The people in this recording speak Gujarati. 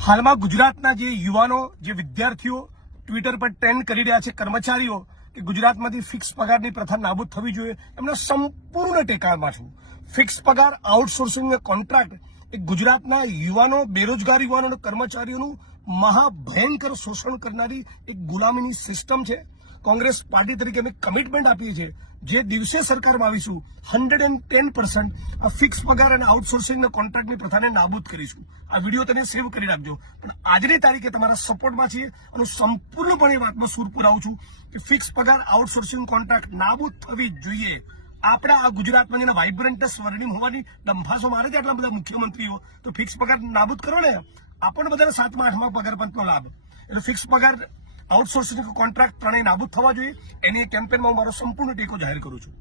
હાલમાં ગુજરાતના જે યુવાનો, જે વિદ્યાર્થીઓ ટ્વિટર પર ટ્રેન્ડ કરી રહ્યા છે, કર્મચારીઓ, કે ગુજરાતમાંથી ફિક્સ પગારની પ્રથા નાબૂદ થવી જોઈએ, એમના સંપૂર્ણ ટેકામાં છું. ફિક્સ પગાર, આઉટસોર્સિંગ કોન્ટ્રાક્ટ એ ગુજરાતના યુવાનો, બેરોજગાર યુવાનો અને કર્મચારીઓનું મહાભયંકર શોષણ કરનારી એક ગુલામીની સિસ્ટમ છે. કોંગ્રેસ પાર્ટી તરીકે અમે કમિટમેન્ટ આપીએ છીએ, જે દિવસે સરકારમાં આવીશું 110% આ ફિક્સ પગાર અને આઉટસોર્સિંગ કોન્ટ્રાક્ટની પ્રથાને નાબૂદ કરીશું. આ વિડીયો તમે સેવ કરી રાખજો. પણ આજની તારીખે તમારા સપોર્ટમાં છીએ અને સંપૂર્ણપણે વાતમાં સૂર પુરાવું છું કે ફિક્સ પગાર, આઉટસોર્સિંગ કોન્ટ્રાક્ટ નાબૂદ થવી જ જોઈએ. આપણા આ ગુજરાતમાં જેના વાઇબ્રન્ટ સ્વર્ણિમ હોવાની ડંફાસો મારે છે આટલા બધા મુખ્યમંત્રીઓ, તો ફિક્સ પગાર નાબૂદ કરો ને. આપણને બધાને 7મા 8મા પગાર પંચનો લાભ, એટલે ફિક્સ પગાર, આઉટસોર્સિંગ કોન્ટ્રાક્ટ ત્રણેય નાબૂદ થવા જોઈએ. એની કેમ્પેનમાં હું મારો સંપૂર્ણ ટેકો જાહેર કરું છું.